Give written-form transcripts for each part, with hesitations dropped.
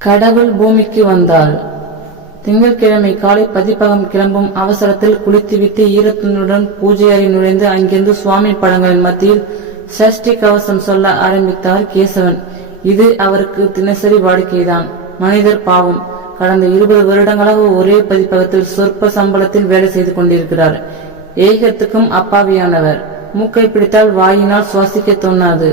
கடவுள் பூமிக்கு வந்தாள். திங்கட்கிழமை காலை பதிப்பகம் கிளம்பும் அவசரத்தில் குளித்துவிட்டு ஈரத்துணுடன் பூஜை அறை நுழைந்து அங்கிருந்து சுவாமி படங்களின் மத்தியில் சஷ்டி கவசம் சொல்ல ஆரம்பித்தார் கேசவன். இது அவருக்கு தினசரி வாடிக்கைதான். மனிதர் பாவம். கடந்த 20 வருடங்களாக ஒரே பதிப்பகத்தில் சொற்ப சம்பளத்தில் வேலை செய்து கொண்டிருக்கிறார். ஏகத்துக்கும் அப்பாவியானவர். மூக்கை பிடித்தால் வாயினால் சுவாசிக்க தோணாது.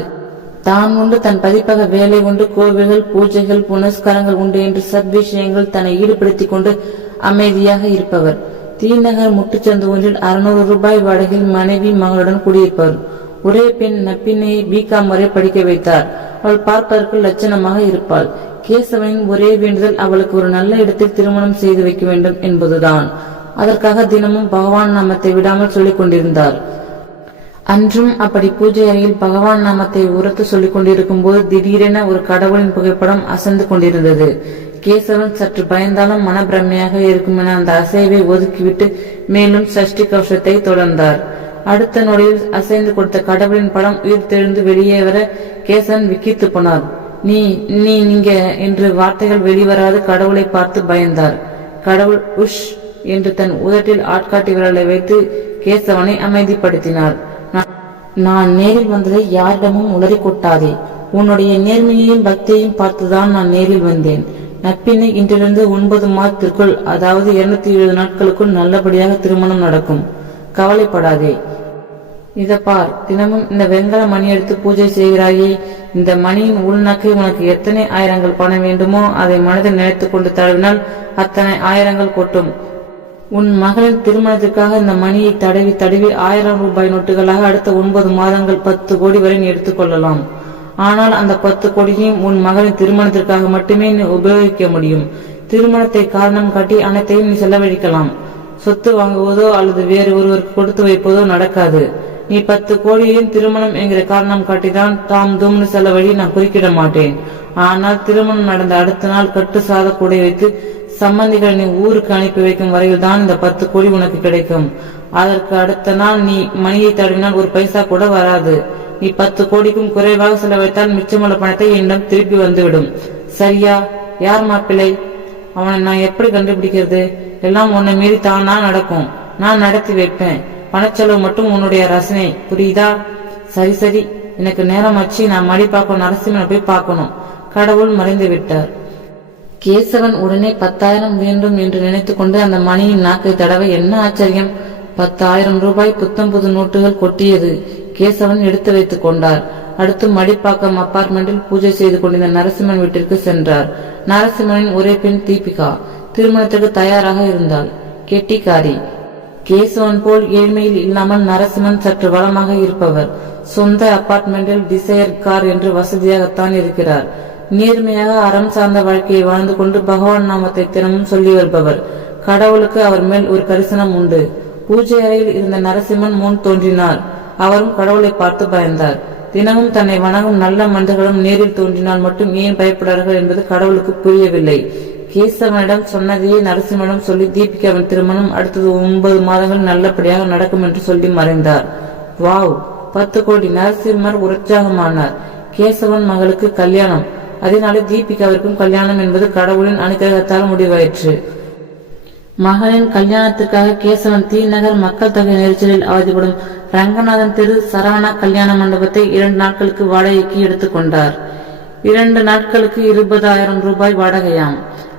தான் உண்டு, தன் பதிப்பக வேலை உண்டு, கோவில்கள், பூஜைகள், புனஸ்காரங்கள் உண்டு என்று சத்விஷயங்கள் தன்னை ஈடுபடுத்திக் கொண்டு அமைதியாக இருப்பவர். தீநகர் முட்டுச்சந்து ஒன்றில் 600 ரூபாய் வாடகையில் மனைவி மகளுடன் குடியிருப்பவர். ஒரே பெண் நப்பின்னையை பிகாம் வரை படிக்க வைத்தார். அவள் பார்ப்பதற்கு லட்சணமாக இருப்பாள். கேசவனின் ஒரே வேண்டுதல் அவளுக்கு ஒரு நல்ல இடத்தில் திருமணம் செய்து வைக்க வேண்டும் என்பதுதான். அதற்காக தினமும் பகவான் நாமத்தை விடாமல் சொல்லிக் கொண்டிருந்தார். அன்றும் அப்படி பூஜை அறையில் பகவான் நாமத்தை உரத்து சொல்லிக் கொண்டிருக்கும் போது திடீரென ஒரு கடவுளின் புகைப்படம் அசைந்து கொண்டிருந்தது. கேசவன் சற்று பயந்தாலும் மனப்பிரமையாக இருக்கும் என அந்த அசைவை ஒதுக்கிவிட்டு மேலும் சஷ்டி கவசத்தை தொடர்ந்தார். அடுத்த நொடியில் அசைந்து கொடுத்த கடவுளின் படம் உயிர் தெழுந்து வெளியே வர கேசவன் விக்கித்து போனார். நீங்க என்று வார்த்தைகள் வெளிவராது கடவுளை பார்த்து பயந்தார். கடவுள் உஷ் என்று தன் உதட்டில் ஆட்காட்டி விரலை வைத்து கேசவனை அமைதிப்படுத்தினார். நான் நேரில் வந்ததை யாரிடமும் உளறி கொட்டாதே. உன்னுடைய நேர்மையையும் பக்தியையும் பார்த்துதான் நான் நேரில் வந்தேன். நப்பினை இன்றிலிருந்து 9 மாதத்திற்குள், அதாவது 270 நாட்களுக்குள் நல்லபடியாக திருமணம் நடக்கும். கவலைப்படாதே. இத பார், தினமும் இந்த வெண்கல மணி எடுத்து பூஜை செய்கிறாயே, இந்த மணியின் உள்நக்கை உனக்கு எத்தனை ஆயிரங்கள் பணம் வேண்டுமோ அதை மனதில் நினைத்து கொண்டு தடவினால் அத்தனை ஆயிரங்கள் கொட்டும். உன் மகளின் திருமணத்திற்காக இந்த மணியை தடவி தடவி 1000 ரூபாய் நோட்டுகளாக அடுத்த 9 மாதங்கள் 10 கோடி வரை நீ எடுத்துக்கொள்ளலாம். ஆனால் அந்த 10 கோடியையும் உன் மகளின் திருமணத்திற்காக மட்டுமே நீ உபயோகிக்க முடியும். திருமணத்தை காரணம் காட்டி அனைத்தையும் நீ செலவழிக்கலாம். சொத்து வாங்குவதோ அல்லது வேறு ஒருவருக்கு கொடுத்து வைப்பதோ நடக்காது. நீ 10 கோடியையும் திருமணம் என்கிற காரணம் காட்டிதான் தாம் தூம்னு செலவழி நான் குறுக்கிட மாட்டேன். ஆனால் திருமணம் நடந்த அடுத்த நாள் கட்டு சாத கூடை வைத்து சம்பந்திகளை நீ ஊருக்கு அனுப்பி வைக்கும் வரையில் தான் இந்த 10 கோடி உனக்கு கிடைக்கும். அதற்கு அடுத்த நாள் நீ மணியை தடவினால் ஒரு பைசா கூட வராது. நீ 10 கோடிக்கும் குறைவாக செலவழித்தால் மிச்சமுள்ள பணத்தை என்னிடம் திருப்பி வந்துவிடும். சரியா? யார் மாப்பிள்ளை? அவனை நான் எப்படி கண்டுபிடிக்கிறது? எல்லாம் உன்னை மீறி தானா நடக்கும். நான் நடத்தி வைப்பேன். பணச்செலவு மட்டும் உன்னுடைய ரசனை, புரியுதா? சரி சரி, எனக்கு நேரம் ஆச்சு. நான் மடி பார்க்க நரசிம்மனை போய் பார்க்கணும். கடவுள் மறைந்து விட்டார். கேசவன் உடனே 10,000 வேண்டும் என்று நினைத்து கொண்டு அந்த மணியின் நாக்கை தடவ என்ன ஆச்சரியம்! 10,000 ரூபாய் புத்தம் புது நோட்டுகள் கொட்டியது. கேசவன் எடுத்து வைத்துக் கொண்டார். அடுத்து மடிப்பாக்கம் அபார்ட்மெண்டில் பூஜை செய்து கொண்டிருந்த நரசிம்மன் வீட்டிற்கு சென்றார். நரசிம்மனின் ஒரே பெண் தீபிகா திருமணத்திற்கு தயாராக இருந்தாள். கெட்டிக்காரி. கேசவன் போல் ஏழ்மையில் இல்லாமல் நரசிம்மன் சற்று வளமாக இருப்பவர். சொந்த அபார்ட்மெண்டில் டிசையர் கார் என்று வசதியாகத்தான் இருக்கிறார். நேர்மையாக அறம் சார்ந்த வாழ்க்கையை வாழ்ந்து கொண்டு பகவான் நாமத்தை தினமும் சொல்லி வருபவர். கடவுளுக்கு அவர் மேல் ஒரு கரிசனம் உண்டு. பூஜை அறையில் இருந்த நரசிம்மன் முன் தோன்றினார். அவரும் கடவுளை பார்த்து பயந்தார். தினமும் தன்னை வணங்கும் நல்ல மனிதர்களும் நேரில் தோன்றினால் மட்டும் ஏன் பயப்படார்கள் என்பது கடவுளுக்கு புரியவில்லை. கேசவனிடம் சொன்னதையே நரசிம்மனிடம் சொல்லி தீபிகாவின் திருமணம் அடுத்தது 9 மாதங்கள் நல்லபடியாக நடக்கும் என்று சொல்லி மறைந்தார். வாவ், 10 கோடி! நரசிம்மர் உற்சாகமானார். கேசவன் மகளுக்கு கல்யாணம். அதனாலே தீபிகாவிற்கும் கல்யாணம் என்பது கடவுளின் அனுகிரகத்தால் முடிவாயிற்று. மகளின் கல்யாணத்திற்காக கேசவன் தீநகர் மக்கள் தொகை நெரிசலில் அவதிப்படும் ரங்கநாதன் தெரு சரவணா கல்யாண மண்டபத்தை 2 நாட்களுக்கு வாடகைக்கு எடுத்துக்கொண்டார். 2 நாட்களுக்கு 20,000 ரூபாய் வாடகையாம்.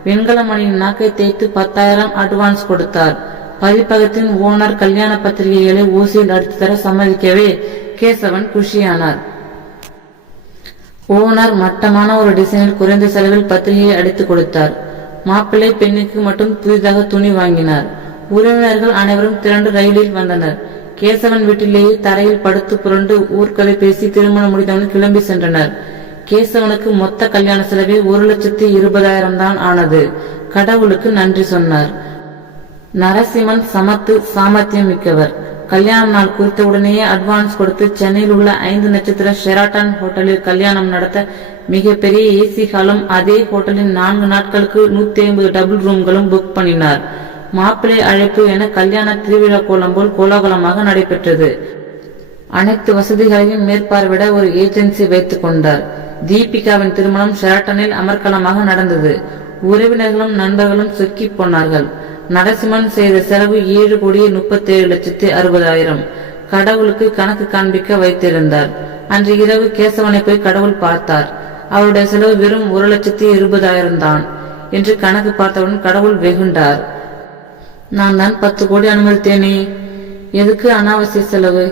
வெண்கல மணியின் நாக்கை தேய்த்து 10,000 அட்வான்ஸ் கொடுத்தார். பதிப்பகத்தின் ஓனர் கல்யாண பத்திரிகைகளை ஊசியில் அடித்து தர சம்மதிக்கவே கேசவன் குஷியானார். ஓனர் மட்டமான ஒரு டிசைனில் குறைந்த செலவில் பத்திரிகையை அடித்து கொடுத்தார். மாப்பிள்ளை பெண்ணுக்கு மட்டும் புதிதாக துணி வாங்கினார். உறவினர்கள் அனைவரும் திரண்டு ரயிலில் வந்தனர். கேசவன் வீட்டிலேயே தரையில் படுத்து புரண்டு ஊர்க்கதை பேசி திருமணம் முடிந்தவன் கிளம்பி சென்றனர். கேசவனுக்கு மொத்த கல்யாண செலவே 1,20,000 தான் ஆனது. கடவுளுக்கு நன்றி சொன்னார். நரசிம்மன் சமத்து சாமர்த்தியம் மிக்கவர். கல்யாண நாள் குறித்த உடனேயே அட்வான்ஸ் கொடுத்து சென்னையில் உள்ள 5 நட்சத்திர ஷெராட்டன் ஹோட்டலில் கல்யாணம் நடத்த மிகப்பெரிய ஏசி ஹாலும் அதே ஹோட்டலின் 4 நாட்களுக்கு 150 டபுள் ரூம்களும் புக் பண்ணினார். மாப்பிள்ளை அழைப்பு என கல்யாண திருவிழா கோலம் போல் கோலாகலமாக நடைபெற்றது. அனைத்து வசதிகளையும் மேற்பார்வையிட ஒரு ஏஜென்சி வைத்துக் கொண்டார். தீபிகாவின் திருமணம் ஷெரட்டனில் அமர்க்கலமாக நடந்தது. உறவினர்களும் நண்பர்களும் சொக்கி போனார்கள். நரசிம்மன் செய்த செலவு 7,37,60,000. கடவுளுக்கு கணக்கு காண்பிக்க வைத்திருந்தார். அன்று இரவு கேசவனை போய் கடவுள் பார்த்தார். அவருடைய செலவு வெறும் 1,20,000 தான் என்று கணக்கு பார்த்தவுடன் கடவுள் வெகுண்டார். நான் தான் 10 கோடி அனுமதித்தேனே, எதுக்கு அனாவசிய செலவு?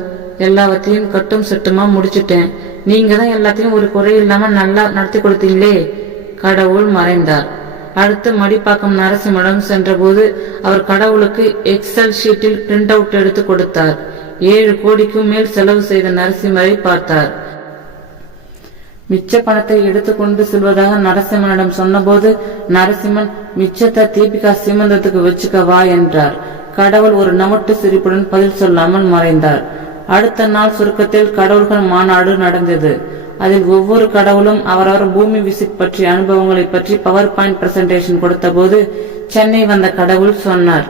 எல்லாவற்றையும் கட்டும் சட்டுமா முடிச்சுட்டேன். நீங்க தான் எல்லாத்தையும் ஒரு குறை இல்லாம நல்லா நடத்தி கொடுத்தீங்களே. கடவுள் மறைந்தார். அடுத்து மடிப்பாக்கம் நரசிம்மடம் சென்ற போது அவர் கடவுளுக்கு எக்ஸல் ஷீட்டில் பிரிண்ட் அவுட் எடுத்து கொடுத்தார். 7 கோடிக்கும் மேல் செலவு செய்த நரசிம்மரை பார்த்தார். மிச்ச பணத்தை எடுத்துக்கொண்டு செல்வதாக நரசிம்மனிடம் சொன்னபோது நரசிம்மன், மிச்சத்தை தீபிகா சீமந்தத்துக்கு வச்சுக்கவா என்றார். கடவுள் ஒரு நமட்டு சிரிப்புடன் பதில் சொல்லாமல் மறைந்தார். அடுத்த நாள் சுருக்கத்தில் கடவுள்கள் மாநாடு நடந்தது. அதில் ஒவ்வொரு கடவுளும் அவரவர் பூமி விசிட் பற்றிய அனுபவங்களை பற்றி பவர் பாயிண்ட் பிரசன்டேஷன் கொடுத்த போது சென்னை வந்த கடவுள் சொன்னார்,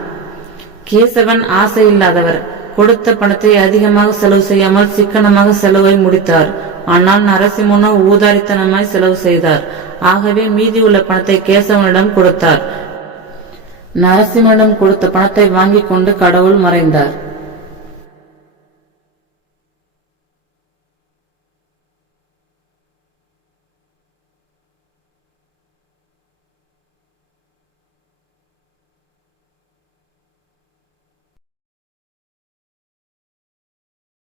கேசவன் ஆசை இல்லாதவர். கொடுத்த பணத்தை அதிகமாக செலவு செய்யாமல் சிக்கனமாக செலவை முடித்தார். ஆனால் நரசிம்மனோ ஊதாரித்தனமாய் செலவு செய்தார். ஆகவே மீதி உள்ள பணத்தை கேசவனிடம் கொடுத்தார். நரசிம்மனிடம் கொடுத்த பணத்தை வாங்கி கொண்டு கடவுள் மறைந்தார்.